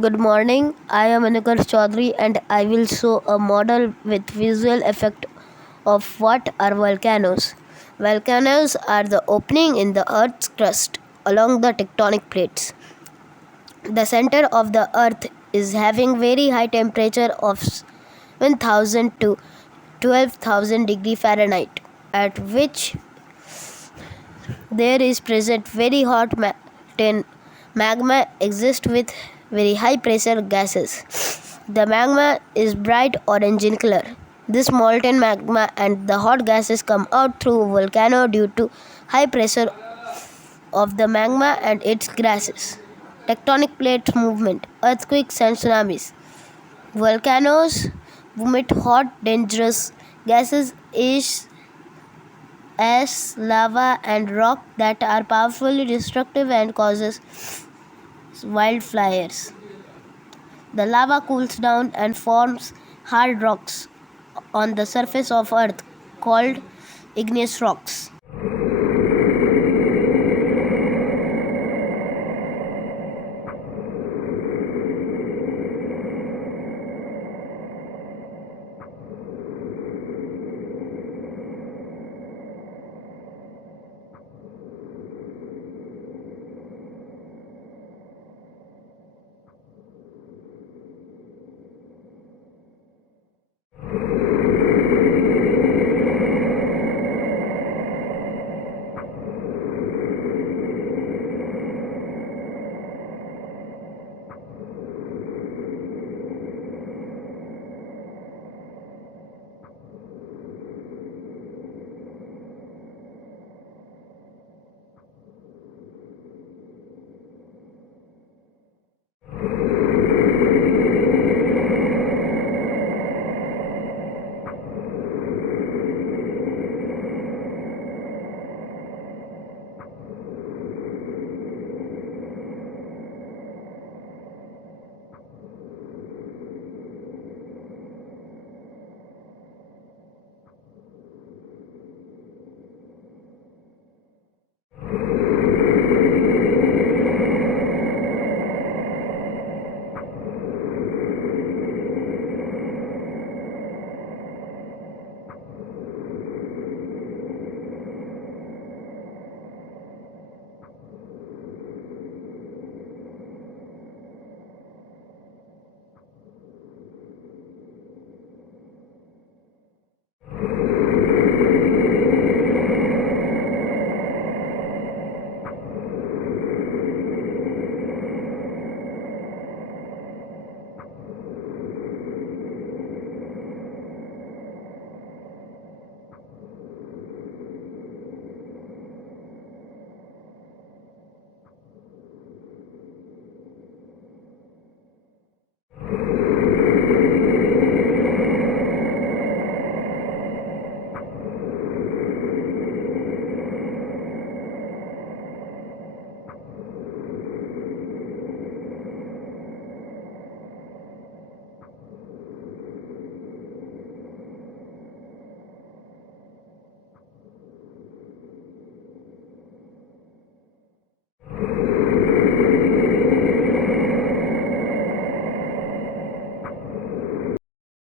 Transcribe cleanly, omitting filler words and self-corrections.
Good morning. I am Anukarsh Chaudhary and I will show a model with visual effect of what are volcanoes. Volcanoes are the opening in the earth's crust along the tectonic plates. The center of the earth is having very high temperature of 1000 to 12,000 degree Fahrenheit, at which there is present very hot magma exists with very high pressure gases. The magma is bright orange in color. This molten magma and the hot gases come out through volcano due to high pressure of the magma and its gases. Tectonic plate movement, earthquakes and tsunamis. Volcanoes vomit hot dangerous gases ash, lava and rock that are powerfully destructive and causes wildfires. The lava cools down and forms hard rocks on the surface of earth called igneous rocks.